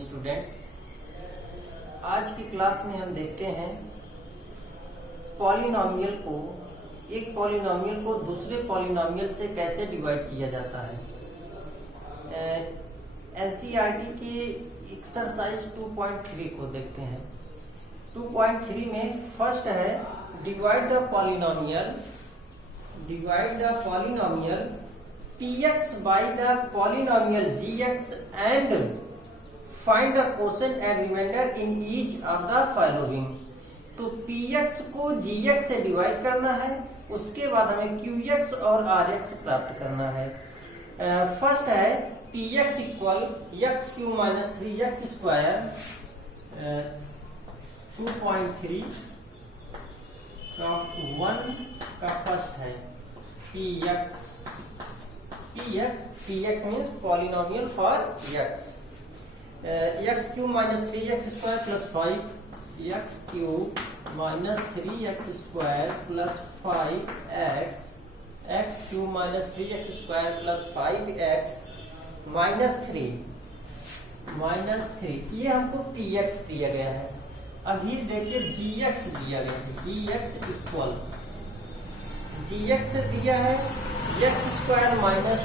Students, आज की class में हम देखते हैं पॉलिनोमियल को एक पॉलिनोमियल को दूसरे पॉलिनोमियल से कैसे डिवाइड किया जाता है। एनसीईआरटी के एक्सरसाइज 2.3 को देखते हैं। 2.3 में फर्स्ट है divide the polynomial px by the polynomial gx and find the quotient and remainder in each of the following। तो px को gx से डिवाइड करना है, उसके बाद हमें qx और rx प्राप्त करना है। फर्स्ट है px equal x Q minus 3x square 2.3 का 1 का फर्स्ट है px means polynomial for x x cube minus 3x square plus 5 x cube minus 3x square plus 5x x cube minus 3x square plus 5x minus 3 ये हमको px दिया गया है। अभी देखिए gx दिया गया है, gx इक्वल gx दिया है एक्स स्क्वायर माइनस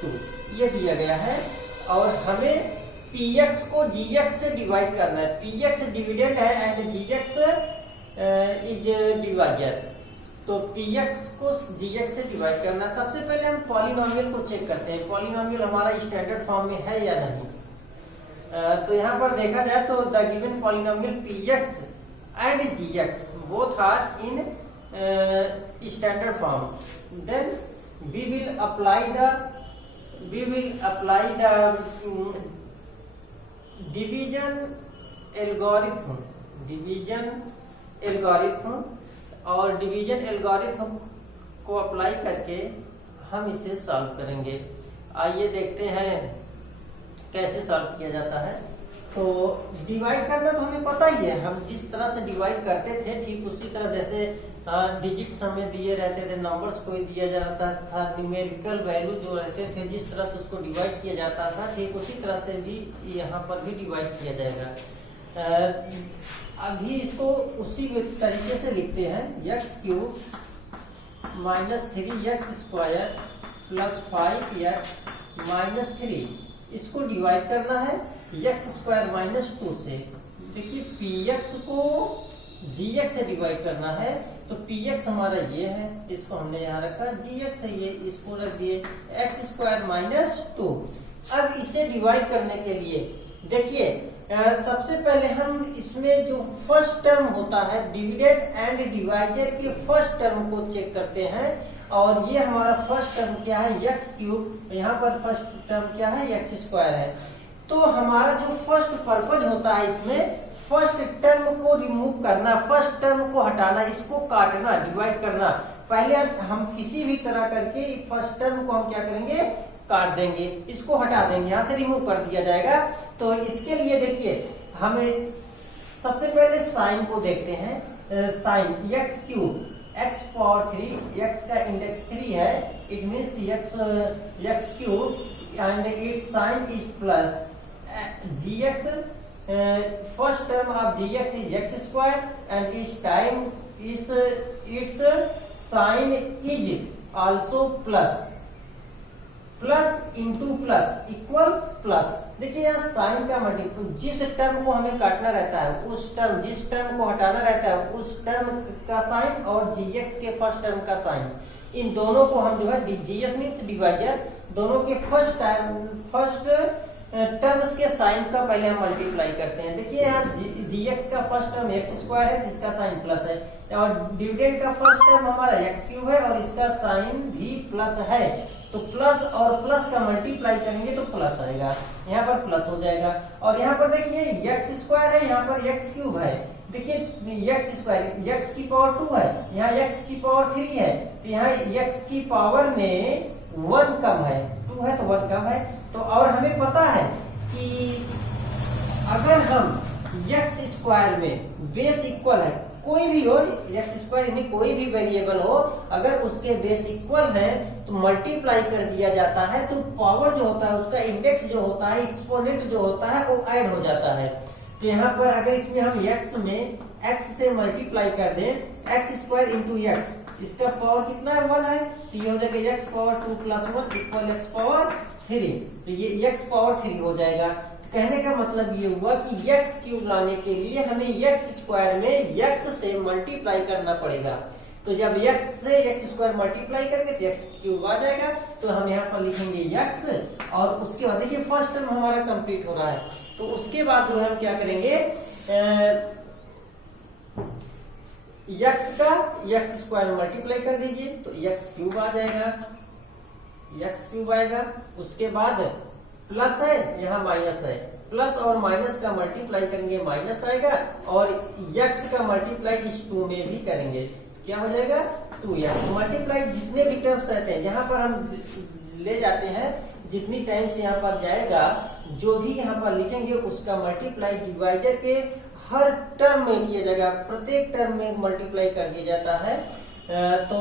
2 ये दिया गया है और हमें px को gx से डिवाइड करना है। px डिविडेंड है एंड gx इज डिवाइजर, तो px को gx से डिवाइड करना है। सबसे पहले हम पॉलिनोमियल को चेक करते हैं, पॉलिनोमियल हमारा स्टैंडर्ड फॉर्म में है या नहीं। तो यहाँ पर देखा जाए तो the given polynomial px and gx both are in standard form, then we will apply the division algorithm और डिवीजन एल्गोरिथम को अप्लाई करके हम इसे सॉल्व करेंगे। आइए देखते हैं कैसे सॉल्व किया जाता है। तो डिवाइड करना तो हमें पता ही है, हम जिस तरह से डिवाइड करते थे ठीक उसी तरह, जैसे डिजिट्स हमें दिए रहते थे, नंबर्स को दिया जाता था, न्यूमेरिकल वैल्यू जो रहते थे जिस तरह से उसको डिवाइड किया जाता था ठीक उसी तरह से भी यहाँ पर भी डिवाइड किया जाएगा। अभी इसको उसी तरीके से लिखते हैं, x cube minus 3x square plus 5x minus 3, इसको डिवाइड करना है एक्स स्क्वायर माइनस 2 से। देखिए px को gx से डिवाइड करना है, तो px हमारा ये है, इसको हमने यहाँ रखा, gx है ये, इसको रख दिए एक्स स्क्वायर माइनस 2। अब इसे डिवाइड करने के लिए देखिए सबसे पहले हम इसमें जो फर्स्ट टर्म होता है डिविडेंड एंड डिवाइजर के फर्स्ट टर्म को चेक करते हैं। और ये हमारा फर्स्ट टर्म क्या है, एक्स क्यूब, यहाँ पर फर्स्ट टर्म क्या है, एक्स स्क्वायर है। तो हमारा जो फर्स्ट पर्पज होता है इसमें फर्स्ट टर्म को रिमूव करना, फर्स्ट टर्म को हटाना, इसको काटना, डिवाइड करना। पहले हम किसी भी तरह करके फर्स्ट टर्म को हम क्या करेंगे, काट देंगे, इसको हटा देंगे, यहाँ से रिमूव कर दिया जाएगा। तो इसके लिए देखिए हमें सबसे पहले साइन को देखते हैं। Sign x cube x power 3, x का इंडेक्स 3 है, it means x cube and its sign is plus gx, first term of gx is x square and its time is its sign is also plus into plus equal plus। देखिए यहाँ sign का multiple, जिस term को हमें काटना रहता है उस टर्म, जिस टर्म को हटाना रहता है उस टर्म का साइन और gx के फर्स्ट टर्म का साइन, इन दोनों को हम जो है gx मीन्स डिवाइजर, दोनों के फर्स्ट टर्म्स के साइन का पहले हम मल्टीप्लाई करते हैं। देखिए यहाँ gx का फर्स्ट टर्म एक्स स्क्वायर है जिसका साइन प्लस है, और डिविडेंड का फर्स्ट टर्म हमारा एक्स क्यूब है और इसका साइन भी प्लस है। तो प्लस और प्लस का मल्टीप्लाई करेंगे तो प्लस आएगा, यहाँ पर प्लस हो जाएगा। और यहाँ पर देखिए एक्स स्क्वायर है, यहाँ पर एक्स क्यूब है। देखिए एक्स स्क्वायर एक्स की पावर 2 है, यहाँ एक्स की पावर 3 है, तो यहाँ एक्स की पावर में 1 कम है, 2 है तो 1 कम है। तो और हमें पता है कि अगर हम एक्स स्क्वायर में बेस इक्वल है, कोई भी हो, एक्स स्क्वायर यानी कोई भी वेरिएबल हो, अगर उसके बेस इक्वल है तो मल्टीप्लाई कर दिया जाता है, तो पावर जो होता है उसका इंडेक्स जो होता है, एक्सपोनेंट जो होता है वो ऐड हो जाता है। तो यहाँ पर अगर इसमें हम x में x से मल्टीप्लाई कर दें, एक्स स्क्वायर इंटू एक्स, इसका पावर कितना है 1 है, तो ये हो जाएगा x power 2 plus 1 equal x power 3, तो ये x पावर 3 हो जाएगा। कहने का मतलब ये हुआ कि x क्यूब लाने के लिए हमें x स्क्वायर में x से मल्टीप्लाई करना पड़ेगा। तो जब x से x स्क्वायर मल्टीप्लाई करेंगे तो x क्यूब आ जाएगा। तो हम यहाँ पर लिखेंगे x, और उसके बाद देखिए फर्स्ट टर्म हमारा कंप्लीट हो रहा है, तो उसके बाद जो है हम क्या करेंगे, x का x स्क्वायर मल्टीप्लाई कर दीजिए तो x क्यूब आ जाएगा, x क्यूब आएगा। उसके बाद प्लस है, यहाँ माइनस है, प्लस और माइनस का मल्टीप्लाई करेंगे माइनस आएगा, और x का मल्टीप्लाई इस 2 में भी करेंगे, क्या हो जाएगा 2x। मल्टीप्लाई जितने भी टर्म्स रहते हैं यहाँ पर हम ले जाते हैं, जितनी टाइम्स यहाँ पर जाएगा जो भी यहाँ पर लिखेंगे उसका मल्टीप्लाई डिवाइजर के हर टर्म में किया जाएगा, प्रत्येक टर्म में मल्टीप्लाई कर दिया जाता है। तो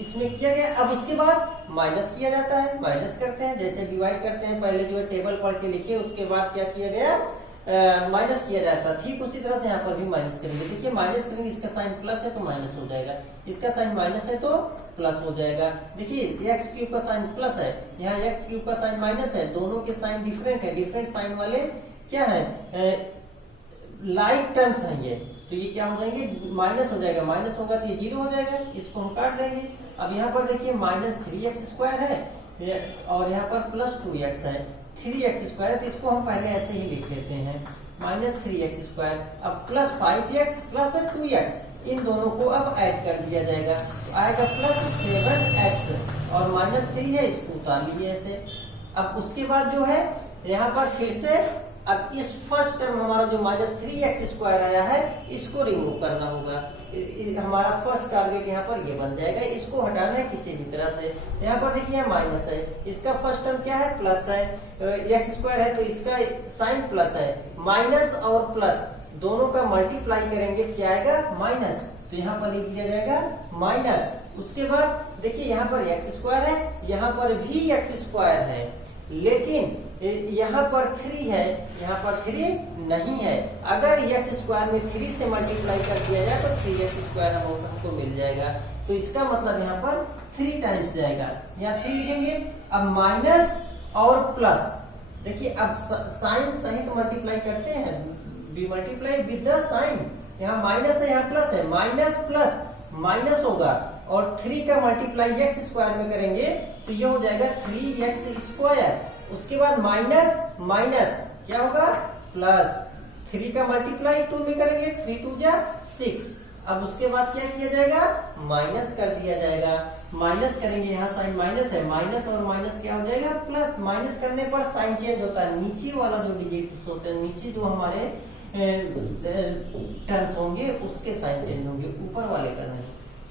इसमें किया गया। अब उसके बाद माइनस किया जाता है, माइनस करते हैं, जैसे डिवाइड करते हैं, पहले जो है टेबल पढ़ के लिखे, उसके बाद क्या किया गया, माइनस किया जाता है। ठीक उसी तरह से यहाँ पर भी माइनस करेंगे। देखिए माइनस करेंगे, इसका साइन प्लस है तो माइनस हो जाएगा, इसका साइन माइनस है तो प्लस हो जाएगा। देखिए एक्स क्यूब का साइन प्लस है, यहाँ एक्स क्यूब का साइन माइनस है, दोनों के साइन डिफरेंट है, डिफरेंट साइन वाले क्या है, लाइक टर्म्स हैं ये, तो ये क्या हो जाएंगे, माइनस हो जाएगा, माइनस होगा तो ये 0 हो जाएगा, इसको हम काट देंगे। अब यहाँ पर देखिए माइनस 3x स्क्वायर है और यहाँ पर प्लस 2x है, 3x स्क्वायर है, तो इसको हम पहले ऐसे ही लिख लेते हैं, माइनस 3x स्क्वायर। अब प्लस 5x प्लस 2x, इन दोनों को अब ऐड कर दिया जाएगा, तो आएगा प्लस 7x, और माइनस 3 है, इसको उतार लीजिए ऐसे। अब उसके बाद जो है यहाँ पर फिर से अब इस फर्स्ट टर्म हमारा जो माइनस 3x स्क्वायर आया है, इसको रिमूव करना होगा। हमारा फर्स्ट टारगेट यहाँ पर ये बन जाएगा, इसको हटाना है किसी भी तरह से। यहाँ पर देखिए माइनस है, इसका फर्स्ट टर्म क्या है, प्लस है, x स्क्वायर है तो इसका साइन प्लस है, माइनस और प्लस दोनों का मल्टीप्लाई करेंगे, क्या आएगा माइनस, तो यहाँ पर लिख दिया जाएगा माइनस। उसके बाद देखिए यहाँ पर x स्क्वायर है, यहाँ पर भी x स्क्वायर है, लेकिन यहाँ पर 3 है, यहाँ पर 3 नहीं है। अगर x स्क्वायर में 3 से मल्टीप्लाई कर दिया जाए तो 3x स्क्वायर हमको मिल जाएगा, तो इसका मतलब यहाँ पर 3 टाइम्स जाएगा, यहाँ 3 लिखेंगे। अब माइनस और प्लस, देखिए अब साइन सहित मल्टीप्लाई करते हैं, b multiply with the sign, यहाँ माइनस है यहाँ प्लस है, माइनस प्लस माइनस होगा, और 3 का मल्टीप्लाई x स्क्वायर में करेंगे तो ये हो जाएगा 3x स्क्वायर। उसके बाद माइनस माइनस क्या होगा प्लस, 3 का मल्टीप्लाई 2 में करेंगे, 3 2 जा 6। अब उसके बाद क्या किया जाएगा, माइनस कर दिया जाएगा, माइनस करेंगे, यहाँ साइन माइनस है, माइनस और माइनस क्या हो जाएगा प्लस। माइनस करने पर साइन चेंज होता है, नीचे वाला जो डिजिट होते हैं, नीचे जो हमारे टर्म्स होंगे उसके साइन चेंज होंगे, ऊपर वाले करने,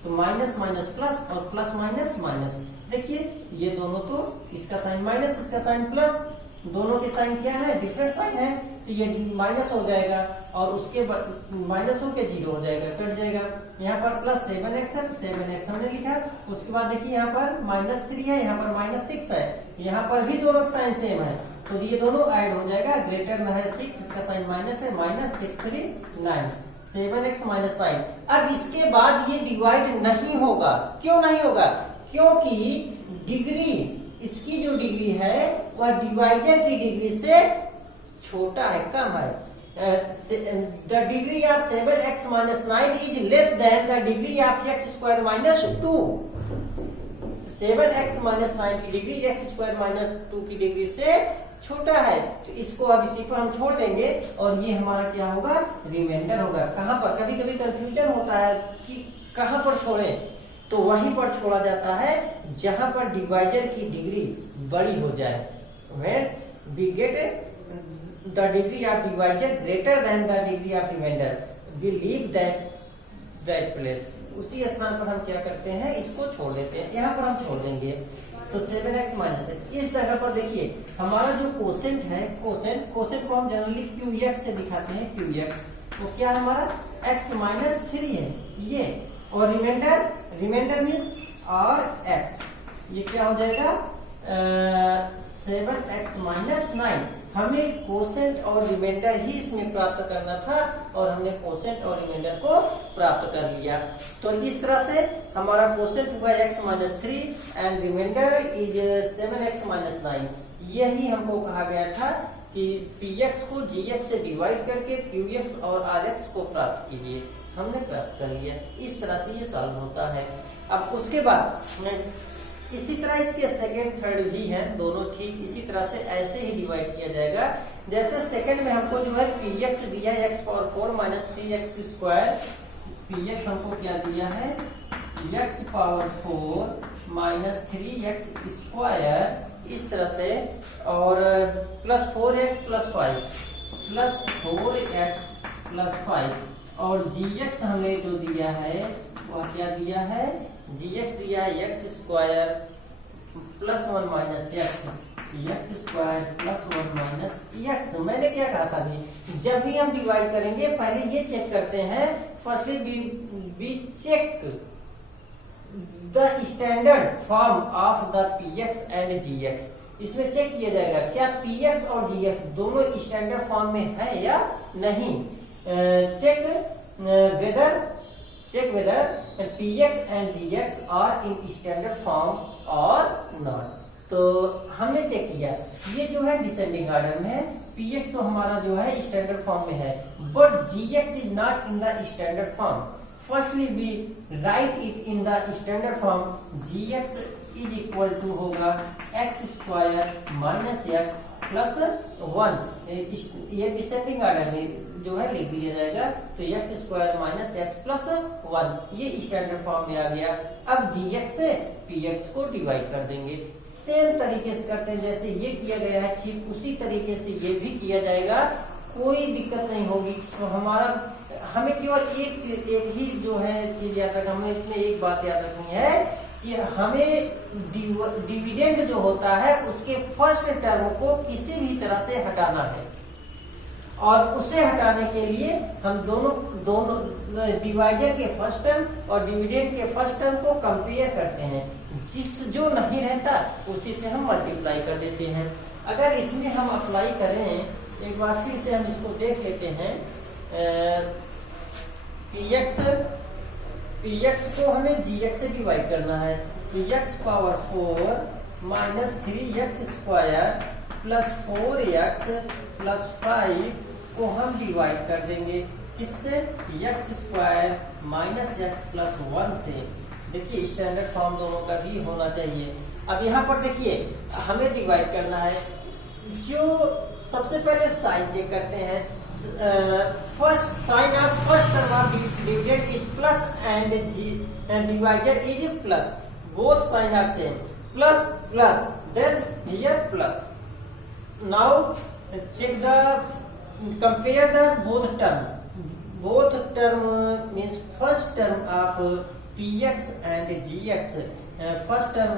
तो माइनस माइनस प्लस और प्लस माइनस माइनस। देखिए ये दोनों, तो इसका साइन माइनस इसका साइन प्लस, दोनों के साइन क्या है, डिफरेंट साइन है, तो ये माइनस हो जाएगा, और उसके बाद माइनस होकर 0 हो जाएगा, कट जाएगा। यहाँ पर प्लस 7x है, 7x हमने लिखा। उसके बाद देखिए यहाँ पर माइनस 3 है, यहाँ पर माइनस 6 है, यहाँ पर भी दोनों का साइन सेम है, तो ये दोनों ऐड हो जाएगा, ग्रेटर है 6, इसका साइन माइनस है, माइनस 6 3 9, 7x माइनस 9। अब इसके बाद ये डिवाइड नहीं होगा, क्यों नहीं होगा, क्योंकि डिग्री, इसकी जो डिग्री है वह डिवाइजर की डिग्री से छोटा है, कम है। The degree of 7x minus 9 is less than the degree of x square minus 2। 7x minus 9 की डिग्री x स्क्वायर माइनस 2 की डिग्री से छोटा है, तो इसको अब इसी पर हम छोड़ देंगे, और ये हमारा क्या होगा, रिमाइंडर होगा। कहाँ पर कभी कभी कंफ्यूजन होता है कि कहाँ पर छोड़ें, तो वहीं पर छोड़ा जाता है जहां पर डिवाइजर की डिग्री बड़ी हो जाए। When we get the degree of divisor greater than the degree of remainder, we leave that place। उसी स्थान पर हम क्या करते हैं, इसको छोड़ देते हैं, यहाँ पर हम छोड़ देंगे, तो 7x माइनस है। इस जगह पर देखिए हमारा जो कोसेंट है, कोसेंट को हम जनरली qx से दिखाते हैं, qx वो क्या है हमारा x माइनस 3 है ये, और रिमाइंडर मीन्स और x, ये क्या हो जाएगा 7x माइनस 9। हमें कोसेंट और रिमाइंडर ही इसमें प्राप्त करना था और हमने कोसेंट और रिमाइंडर को प्राप्त कर लिया। तो इस तरह से हमारा कोसेंट हुआ x minus 3 and remainder is 7x minus 9। यही हमको कहा गया था कि px को gx से डिवाइड करके qx और rx को प्राप्त कीजिए, हमने प्राप्त कर लिया। इस तरह से ये सॉल्व होता है। अब उसके बाद इसी तरह इसके सेकेंड थर्ड भी हैं, दोनों ठीक इसी तरह से ऐसे ही डिवाइड किया जाएगा। जैसे सेकेंड में हमको जो है px दिया है x power 4 minus 3x square, px हमको क्या दिया है x power 4 minus 3x square, इस तरह से, और plus 4x plus 5 plus 4x plus 5, और gx हमें जो दिया है वह क्या दिया है gx दिया है x square plus 1 minus x square plus 1 minus x। मैंने क्या कहा था अभी, जब भी हम डिवाइड करेंगे पहले ये चेक करते हैं, firstly we check the standard form of the px and gx। इसमें चेक किया जाएगा क्या px और gx दोनों स्टैंडर्ड फॉर्म में है या नहीं। check whether px and gx are in standard form or not। तो हमने चेक किया, ये जो है डिसेंडिंग ऑर्डर में है, px तो हमारा जो है स्टैंडर्ड फॉर्म में है, but gx is not in the standard form. Firstly we write it in the standard form, gx is equal to होगा x square minus x plus 1। ये डिसेंडिंग ऑर्डर में जो है लिख दिया जाएगा, तो x square minus x plus 1 ये स्टैंडर्ड फॉर्म में आ गया। अब gx से px को डिवाइड कर देंगे, सेम तरीके से करते हैं जैसे ये किया गया है, ठीक उसी तरीके से ये भी किया जाएगा, कोई दिक्कत नहीं होगी। तो हमें केवल एक ही जो है चीज याद रखना, हमें इसमें एक बात याद रखनी है कि हमें डिविडेंड जो होता है उसके फर्स्ट टर्म को किसी भी तरह से हटाना है, और उसे हटाने के लिए हम दोनों डिवाइजर के फर्स्ट टर्म और डिविडेंड के फर्स्ट टर्म को कंपेयर करते हैं, जो नहीं रहता उसी से हम मल्टीप्लाई कर देते हैं। अगर इसमें हम अप्लाई करें, एक बार फिर से हम इसको देख लेते हैं, px को हमें gx से डिवाइड करना है, तो x power 4 minus 3x square plus 4x plus 5 को हम डिवाइड कर देंगे किससे, x square minus x plus 1 से। देखिए स्टैंडर्ड फॉर्म दोनों का भी होना चाहिए। अब यहाँ पर देखिए हमें डिवाइड करना है, जो सबसे पहले साइन चेक करते हैं, first sign of first term of dividend is plus and divisor is plus, both sign are same, plus plus then here plus. Now check the compare the both term means first term of px and gx। First term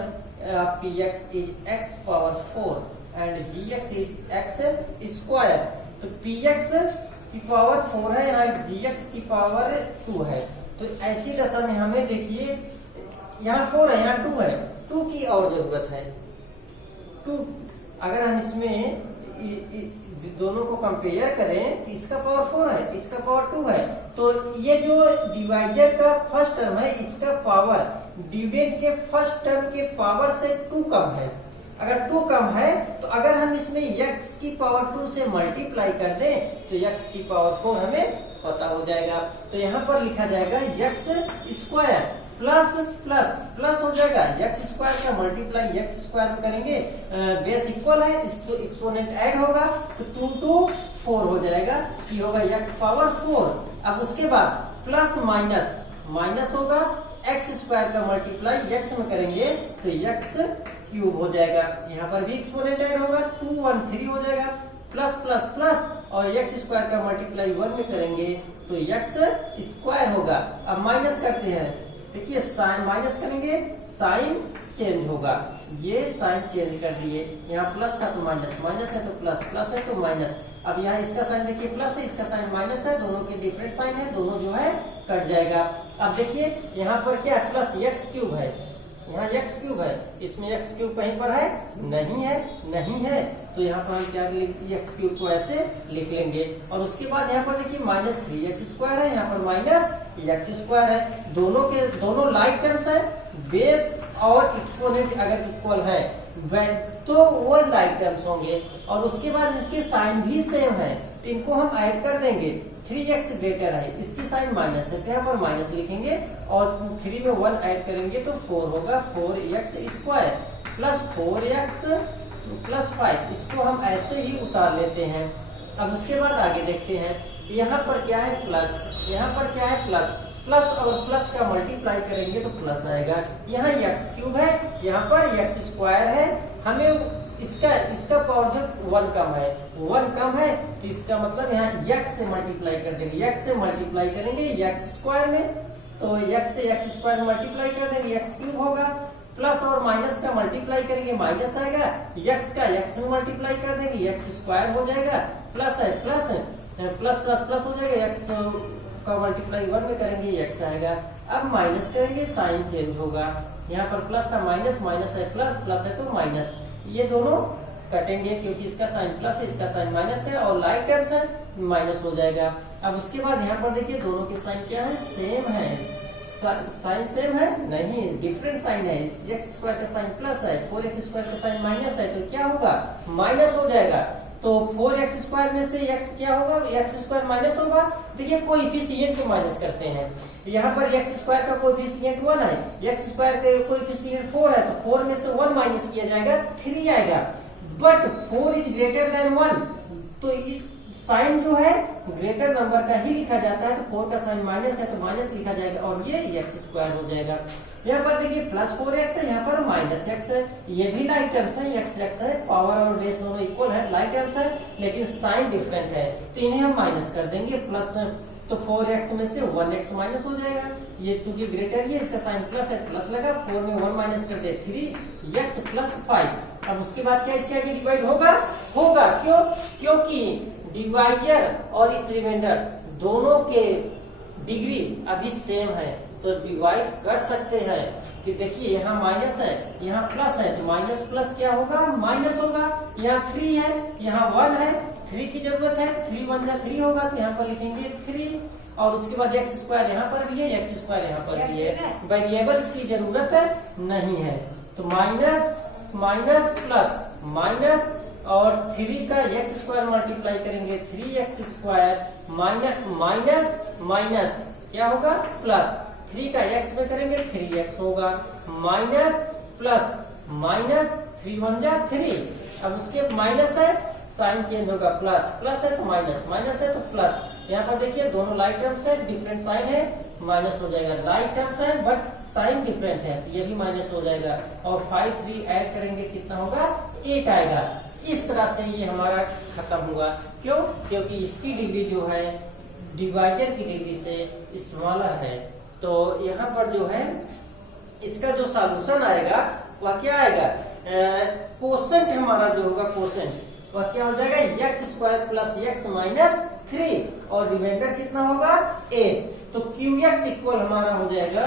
of px is x power 4 and gx is x square. तो px की power 4 है, यहाँ gx की power 2 है, तो ऐसी दशा में हमें देखिए यहाँ 4 है, यहाँ 2 है, 2 की और जरूरत है। 2 अगर हम इसमें दोनों को कंपेयर करें, इसका पावर 4 है, इसका पावर 2 है, तो ये जो डिवाइजर का फर्स्ट टर्म है इसका पावर डिविडेंड के फर्स्ट टर्म के पावर से 2 कम है। अगर 2 कम है तो अगर हम इसमें x की पावर 2 से मल्टीप्लाई कर दें तो x की पावर 4 हमें पता हो जाएगा। तो यहाँ पर लिखा जाएगा x square plus plus plus हो जाएगा, x स्क्वायर का मल्टीप्लाई x स्क्वायर में करेंगे, बेस इक्वल है, इसको एक्सपोनेंट ऐड होगा तो 2 to 4 हो जाएगा, ये होगा x पावर 4। अब उसके बाद प्लस माइनस माइनस होगा, x स्क्वायर का मल्टीप्लाई x में करेंगे तो x क्यूब हो जाएगा, यहाँ पर भी एक्सपोनेंट ऐड होगा, 2 1 3 हो जाएगा, प्लस प्लस प्लस और x स्क्वायर का मल्टीप्लाई 1 में करेंगे तो x स्क्वायर होगा। अब माइनस करते हैं, देखिए साइन माइनस करेंगे साइन चेंज होगा, ये साइन चेंज कर दिए, यहाँ प्लस था तो माइनस, माइनस है तो प्लस, प्लस है तो माइनस। अब यहाँ इसका साइन देखिए प्लस है, इसका साइन माइनस है, दोनों के डिफरेंट साइन है, दोनों जो है कट जाएगा। अब देखिए यहाँ पर क्या है, प्लस एक्स क्यूब है, यहाँ एक्स क्यूब है, इसमें एक्स क्यूब कहीं पर है, नहीं है, नहीं है, तो यहाँ पर हम क्या एक्स क्यूब को ऐसे लिख लेंगे। और उसके बाद यहाँ पर देखिए माइनस 3x स्क्वायर है, यहाँ पर माइनस एक्स स्क्वायर है, दोनों लाइक टर्म्स है, बेस और एक्सपोनेंट अगर इक्वल है तो वो लाइक टर्म्स होंगे। और उसके बाद इसके साइन भी सेम है, तो इनको हम ऐड कर देंगे। 3x ग्रेटर है, इसकी साइन माइनस है, तो यहाँ पर माइनस लिखेंगे और 3 में 1 ऐड करेंगे तो 4 होगा, 4x square plus 4x plus 5, इसको हम ऐसे ही उतार लेते हैं। अब उसके बाद आगे देखते हैं, यहाँ पर क्या है प्लस, यहाँ पर क्या है प्लस, प्लस और प्लस का मल्टीप्लाई करेंगे तो प्लस आएगा। यहाँ एक्स क्यूब है, यहाँ पर एक्स स्क्वायर है, हमें इसका पावर जो 1 कम है, 1 कम है, तो इसका मतलब यहाँ एक्स से मल्टीप्लाई कर देंगे, एक्स से मल्टीप्लाई करेंगे एक्स स्क्वायर में, तो एक्स से एक्स स्क्वायर मल्टीप्लाई कर देंगे, एक्स क्यूब होगा, प्लस और माइनस का मल्टीप्लाई करेंगे माइनस आएगा, एक्स का एक्स में मल्टीप्लाई कर देंगे एक्स स्क्वायर हो जाएगा, प्लस है प्लस प्लस प्लस प्लस हो जाएगा, एक्स का मल्टीप्लाई 1 में करेंगे एक्स आएगा। अब माइनस करेंगे साइन चेंज होगा, यहाँ पर प्लस था माइनस, माइनस है प्लस, प्लस है तो माइनस, ये दोनों कटेंगे क्योंकि इसका साइन प्लस है, इसका साइन माइनस है और लाइक टर्म्स है, माइनस हो जाएगा। अब उसके बाद यहाँ पर देखिए दोनों के साइन क्या है, सेम है, साइन सेम है नहीं, डिफरेंट साइन है, एक्स स्क्वायर का साइन प्लस है, 4x स्क्वायर का साइन माइनस है, तो क्या होगा माइनस हो जाएगा। तो 4x स्क्वायर में से x क्या होगा, एक्स स्क्वायर माइनस होगा। देखिए कोएफिशिएंट को माइनस करते हैं, यहाँ पर एक्स स्क्वायर का कोएफिशिएंट 1 है, एक्स स्क्वायर का कोएफिशिएंट 4 है, तो 4 में से 1 माइनस किया जाएगा, 3 आएगा। बट 4 इज ग्रेटर देन 1, तो साइन जो है ग्रेटर नंबर का ही लिखा जाता है, तो 4 का साइन माइनस है तो माइनस लिखा जाएगा और ये एक्स स्क्वायर हो जाएगा। यहाँ पर देखिए प्लस 4x है, यहाँ पर माइनस x है, ये भी लाइक टर्म्स है, x है, पावर और बेस दोनों इक्वल है, लाइक टर्म्स है, लेकिन साइन डिफरेंट है, तो इन्हें हम माइनस कर देंगे, प्लस तो 4x में से 1x माइनस हो जाएगा, ये चूंकि ग्रेटर है इसका साइन प्लस है, प्लस लगा, 4 में 1 माइनस कर दे 3x प्लस 5। अब उसके बाद क्या इसके आगे डिवाइड होगा, होगा क्यों, क्योंकि डिवाइजर और इस रिमाइंडर दोनों के डिग्री अभी सेम है, तो डिवाइड कर सकते हैं कि देखिए यहाँ माइनस है, यहाँ प्लस है, तो माइनस प्लस क्या होगा, माइनस होगा। यहाँ 3 है, यहाँ 1 है, 3 की जरूरत है, 3 1 जा 3 होगा, तो यहाँ पर लिखेंगे 3 और उसके बाद एक्स स्क्वायर यहाँ पर भी है, एक्स स्क्वायर यहाँ पर भी है, वेरिएबल्स की जरूरत नहीं है, तो माइनस माइनस प्लस माइनस और 3 का एक्स स्क्वायर मल्टीप्लाई करेंगे 3x square minus minus minus क्या होगा प्लस, 3 का x में करेंगे 3x होगा, माइनस प्लस माइनस 3 1 जा 3। अब उसके साइन है, साइन चेंज होगा, प्लस प्लस है तो माइनस, माइनस है तो प्लस। यहाँ पर देखिए दोनों लाइक टर्म्स है, डिफरेंट साइन है, माइनस हो जाएगा, लाइक टर्म्स है बट साइन डिफरेंट है, ये भी माइनस हो जाएगा और 5 3 ऐड करेंगे कितना होगा 8 आएगा। इस तरह से ये हमारा खत्म हुआ, क्यों, क्योंकि इसकी डिग्री जो है डिवाइजर की डिग्री से स्मॉलर है। तो यहाँ पर जो है इसका जो सॉल्यूशन आएगा वह क्या आएगा, कोसेंट हमारा जो होगा कोसेंट वह क्या हो जाएगा x square plus x minus 3 और रिमाइंडर कितना होगा 8। तो क्यू एक्स इक्वल हमारा हो जाएगा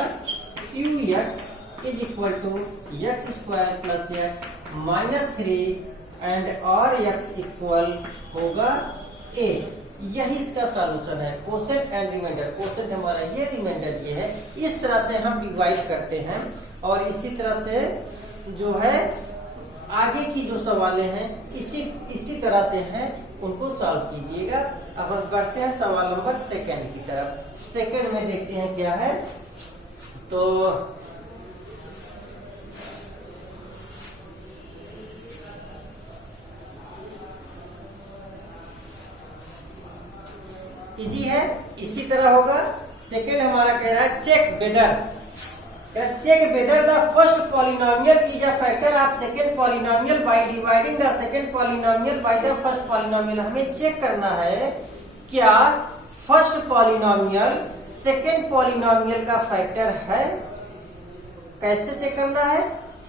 q x is equal to x square plus x minus 3 and और एक्स इक्वल होगा 8। यही इसका सॉल्यूशन है, कोसेंट एंड रिमाइंडर। कोसेंट हमारा ये, रिमाइंडर ये है। इस तरह से हम डिवाइड करते हैं और इसी तरह से जो है आगे की जो सवालें हैं इसी तरह से हैं, उनको सॉल्व कीजिएगा। अब हम बढ़ते हैं सवाल नंबर 2 की तरफ। सेकंड में देखते हैं क्या है। तो इजी है, इसी तरह होगा। सेकंड हमारा कह रहा है check whether the first polynomial is a factor of second polynomial by dividing the second polynomial by the first polynomial. हमें चेक करना है क्या फर्स्ट पॉलिनोमियल सेकंड पॉलिनोमियल का फैक्टर है। कैसे चेक करना है,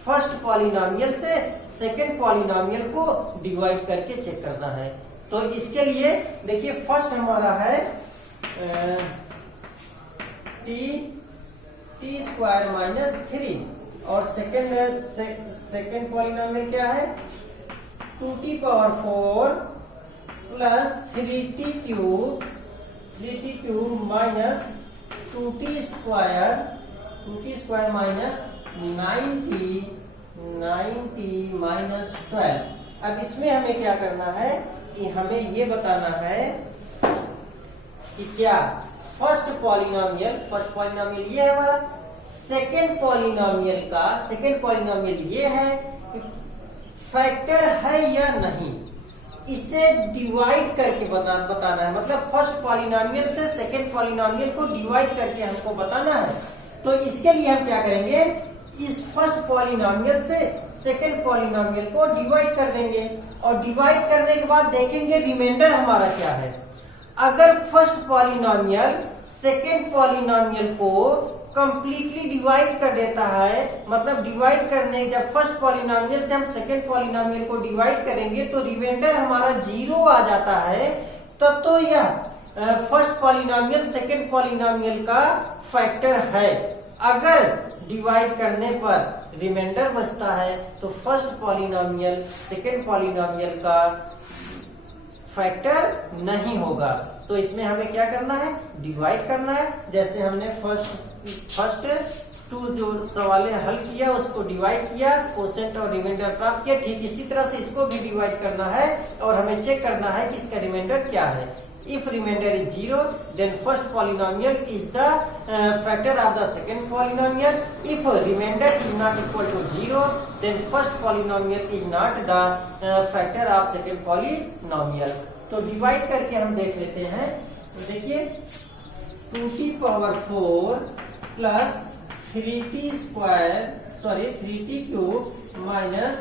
फर्स्ट पॉलिनोमियल से सेकंड पॉलिनोमियल को डिवाइड करके चेक करना है। तो इसके लिए देखिए फर्स्ट हमारा है टी स्क्वायर माइनस 3 और सेकंड पॉलिनोमियल क्या है 2t⁴ plus 3t cube minus 2t square minus 9t minus 12। अब इसमें हमें क्या करना है कि हमें ये बताना है कि क्या फर्स्ट पॉलिनोमियल ये है हमारा, सेकंड पॉलिनोमियल ये है, फैक्टर है या नहीं, इसे डिवाइड करके बताना है। मतलब फर्स्ट पॉलिनोमियल से सेकंड पॉलिनोमियल को डिवाइड करके हमको बताना है। तो इसके लिए हम क्या करेंगे, इस फर्स्ट पॉलिनोमियल से सेकंड पॉलिनोमियल को डिवाइड कर देंगे और डिवाइड करने के बाद देखेंगे रिमाइंडर हमारा क्या है। अगर फर्स्ट पॉलिनोमियल सेकंड पॉलिनोमियल को कंप्लीटली डिवाइड कर देता है, मतलब डिवाइड करने जब फर्स्ट पॉलिनोमियल से हम सेकंड पॉलिनोमियल को डिवाइड करेंगे तो रिमाइंडर हमारा 0 आ जाता है, तब तो यह फर्स्ट पॉलिनोमियल सेकंड पॉलिनोमियल का फैक्टर है। अगर डिवाइड करने पर रिमाइंडर बचता है तो फर्स्ट पॉलिनोमियल सेकंड पॉलिनोमियल का फैक्टर नहीं होगा। तो इसमें हमें क्या करना है, डिवाइड करना है। जैसे हमने फर्स्ट 2 जो सवाल हल किया उसको डिवाइड किया, कोसेंट और रिमाइंडर प्राप्त किया, ठीक इसी तरह से इसको भी डिवाइड करना है और हमें चेक करना है कि इसका रिमाइंडर क्या है। If remainder is 0, then first polynomial is the factor of the second polynomial. If remainder is not equal to 0, then first polynomial is not the factor of second polynomial. तो divide करके हम देख लेते हैं। देखिए 2t⁴ plus 3t cube minus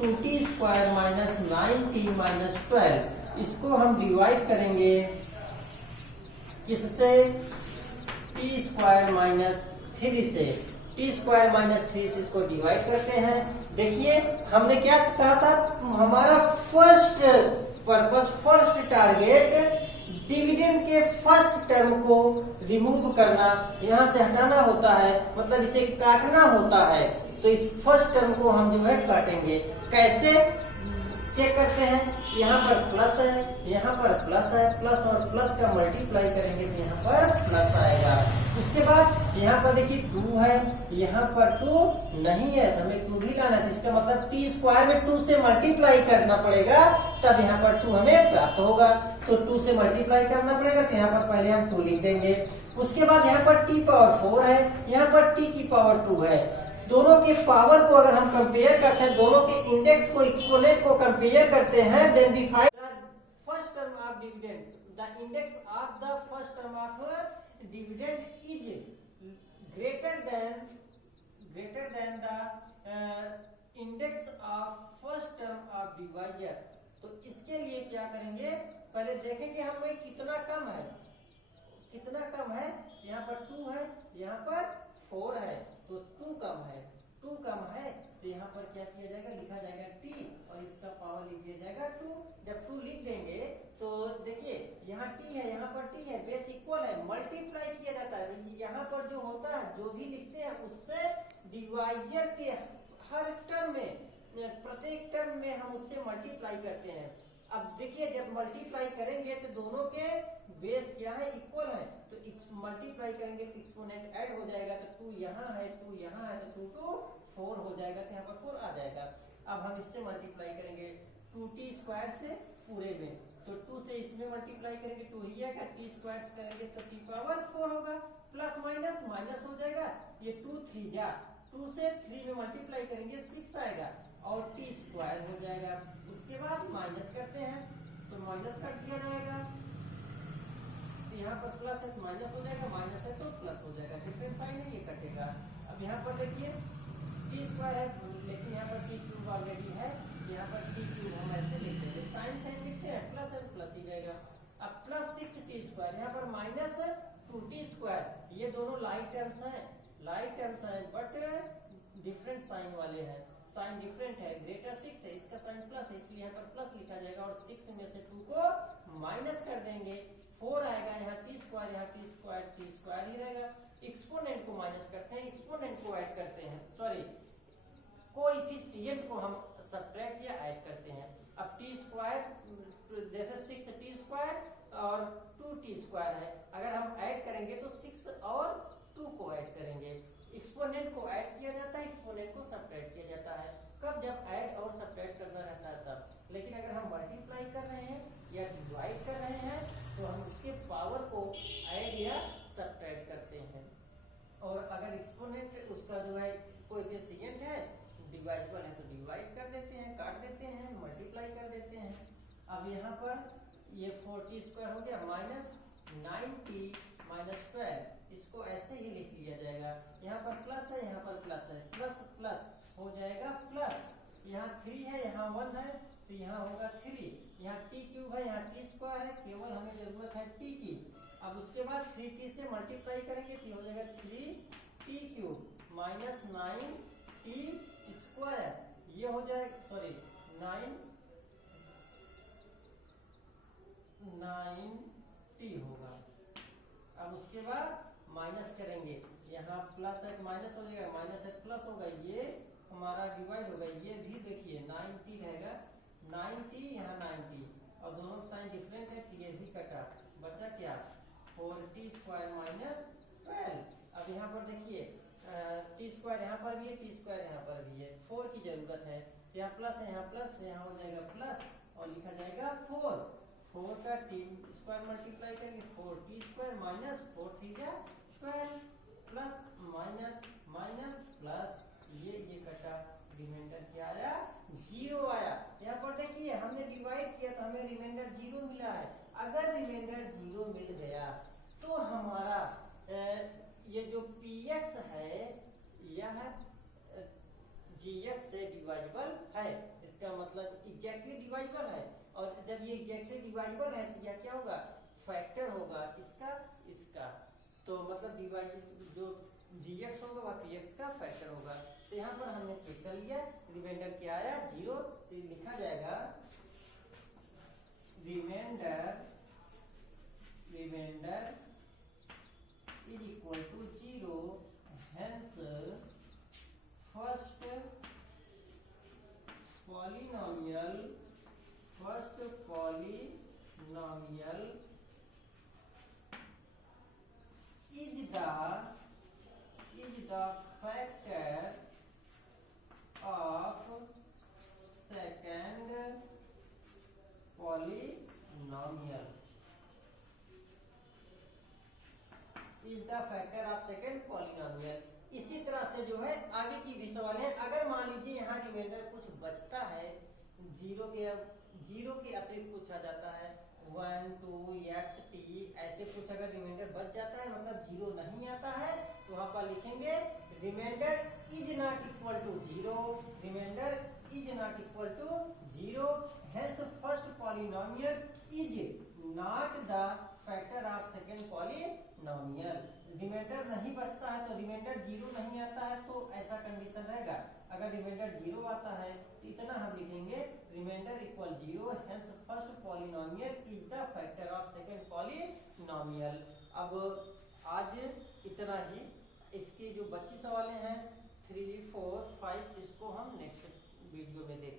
2t square minus 9t minus 12, इसको हम divide करेंगे किससे, t स्क्वायर माइनस 3 से। t स्क्वायर माइनस 3 से इसको डिवाइड करते हैं। देखिए हमने क्या कहा था, हमारा फर्स्ट टारगेट डिविडेंड के फर्स्ट टर्म को रिमूव करना, यहां से हटाना होता है, मतलब इसे काटना होता है। तो इस फर्स्ट टर्म को हम जो है काटेंगे। कैसे चेक करते हैं, यहाँ पर प्लस है, यहाँ पर प्लस है, प्लस और प्लस का मल्टीप्लाई करेंगे तो यहाँ पर प्लस आएगा। उसके बाद यहाँ पर देखिए 2 है, यहाँ पर 2 नहीं है तो हमें 2 भी लाना है। इसका मतलब t स्क्वायर में 2 से मल्टीप्लाई करना पड़ेगा, तब यहाँ पर 2 हमें प्राप्त होगा। तो 2 से मल्टीप्लाई करना पड़ेगा, तो यहाँ पर पहले हम 2 लिख देंगे। उसके बाद यहाँ पर t⁴ है, यहाँ पर t⁴ है। दोनों के पावर को अगर हम कंपेयर करते हैं, दोनों के इंडेक्स को, एक्सपोनेंट को कंपेयर करते हैं, then we find the first term of dividend, the index of the first term of dividend is greater than the index of first term of divisor. तो इसके लिए क्या करेंगे, पहले देखेंगे हमें कितना कम है। यहाँ पर 2 है, यहाँ पर 4 है, तो 2 कम है तो यहाँ पर क्या किया जाएगा, लिखा जाएगा t और इसका पावर लिख दिया जाएगा 2। जब 2 लिख देंगे तो देखिए यहाँ t है, यहाँ पर t है, बेस इक्वल है, मल्टीप्लाई किया जाता है। यहाँ पर जो होता है, जो भी लिखते हैं उससे डिवाइजर के हर टर्म में, प्रत्येक टर्म में हम उससे मल्टीप्लाई करते हैं। अब देखिए जब मल्टीप्लाई करेंगे तो दोनों के बेस क्या है, इक्वल है, तो मल्टीप्लाई करेंगे तो एक्सपोनेंट ऐड हो जाएगा। तो 2 यहाँ है, 2 यहाँ है, तो 2 to 4 हो जाएगा, तो यहाँ पर 4 आ जाएगा। अब हम इससे मल्टीप्लाई करेंगे 2t स्क्वायर से पूरे में, तो 2 से इसमें मल्टीप्लाई करेंगे 2 ही आएगा, t स्क्वायर करेंगे तो t⁴ होगा, प्लस माइनस माइनस हो जाएगा, ये 2 3 जा, 2 से 3 में मल्टीप्लाई करेंगे 6 आएगा और t स्क्वायर हो जाएगा। उसके बाद माइनस करते हैं तो माइनस कर दिया जाएगा, यहाँ पर प्लस है तो माइनस हो जाएगा, माइनस है तो प्लस हो जाएगा, डिफरेंट साइन है, ये कटेगा। अब यहाँ पर देखिए t स्क्वायर है, लेकिन यहाँ पर t क्यूब ऑलरेडी है, यहाँ पर t क्यूब हम ऐसे लिख देंगे, साइन लिखते हैं, प्लस है तो प्लस ही जाएगा। अब प्लस 6t स्क्वायर, यहाँ पर माइनस 2t स्क्वायर, ये दोनों लाइक टर्म्स हैं, बट डिफरेंट साइन वाले हैं, साइन डिफरेंट है, ग्रेटर 6 है, इसका साइन प्लस है, इसलिए यहाँ पर प्लस लिखा जाएगा और 6 में से 2 को माइनस कर देंगे, 4 आएगा, यहाँ टी स्क्वायर, यहाँ टी स्क्वायर ही रहेगा। एक्सपोनेंट को माइनस करते हैं, एक्सपोनेंट को ऐड करते हैं, सॉरी कोएफिशिएंट को हम सब्ट्रैक्ट या ऐड करते हैं। अब टी स्क्वायर जैसे 6 टी स्क्वायर और 2 टी स्क्वायर है, अगर हम ऐड करेंगे तो 6 और 2 को ऐड करेंगे। एक्सपोनेंट को ऐड किया जाता है, एक्सपोनेंट को सब्ट्रैक्ट किया जाता है, कब? जब ऐड और सब्ट्रैक्ट करना रहता है तब। लेकिन अगर हम मल्टीप्लाई कर रहे हैं या डिवाइड कर रहे हैं तो हम उसके पावर को ऐड या सब्ट्रैक्ट करते हैं। और अगर एक्सपोनेंट उसका जो है कोएफिशिएंट है, डिवाइजेबल है, तो डिवाइड कर देते हैं, काट देते हैं, मल्टीप्लाई कर देते हैं। अब यहाँ पर ये 4t स्क्वायर हो गया माइनस 9t माइनस 12, इसको ऐसे ही लिख लिया जाएगा। यहाँ पर प्लस है, यहाँ पर प्लस है, प्लस प्लस हो जाएगा प्लस, यहाँ 3 है, यहाँ 1 है, तो यहाँ होगा 3, यहाँ t क्यूब है, यहाँ t स्क्वायर है, केवल हमें जरूरत है t की। अब उसके बाद 3t से मल्टीप्लाई करेंगे तो हो जाएगा 3t cube minus 9t square, ये हो जाएगा, सॉरी 9t होगा। अब उसके बाद माइनस करेंगे, यहाँ प्लस है माइनस हो जाएगा, माइनस है प्लस होगा, ये हमारा डिवाइड होगा, ये भी देखिए 9t रहेगा, 9t यहाँ 9t, और दोनों साइन डिफरेंट है, ये भी कटा, बचा क्या? 4t square minus 12। अब यहाँ पर देखिए टी स्क्वायर यहाँ पर भी है, टी स्क्वायर यहाँ पर भी है, 4 की जरूरत है, यहाँ प्लस है, यहाँ प्लस, यहाँ हो जाएगा प्लस और लिखा जाएगा 4 का टी स्क्वायर मल्टीप्लाई करेंगे, 4t square minus 4 3 12 plus minus minus plus, ये कटा, रिमाइंडर क्या आया? 0 आया। यहाँ पर देखिए हमने डिवाइड किया तो हमें रिमाइंडर 0 मिला है। अगर रिमाइंडर 0 मिल गया तो हमारा ये जो px है यह gx से डिवाइजेबल है, इसका मतलब एग्जैक्टली डिवाइजेबल है, और जब ये एग्जैक्टली डिवाइजेबल है तो यह क्या होगा? फैक्टर होगा किसका? इसका, तो मतलब डिवाइज जो gx होगा वह px का फैक्टर होगा। तो यहाँ पर हमने चेक कर लिया, रिमाइंडर क्या आया? 0, तो लिखा जाएगा reminder is equal to 0, hence first polynomial is the factor of second polynomial, is the factor of second polynomial. इसी तरह से जो है आगे की भी सवाल है। अगर मान लीजिए यहाँ रिमाइंडर कुछ बचता है, 0 के अतिरिक्त पूछा जाता है, 1 2 x t ऐसे कुछ अगर रिमाइंडर बच जाता है, मतलब 0 नहीं आता है, तो वहां पर लिखेंगे remainder is not equal to 0, remainder is not equal to 0, hence first polynomial is not the factor of second polynomial. Remainder नहीं बचता है तो रिमाइंडर 0 नहीं आता है, तो ऐसा कंडीशन रहेगा। अगर रिमाइंडर 0 आता है तो इतना हम लिखेंगे reminder equal 0, hence first polynomial is the factor of second polynomial. अब आज इतना ही, इसकी जो बची सवालें हैं 3 4 5 इसको हम नेक्स्ट वीडियो में देखते हैं।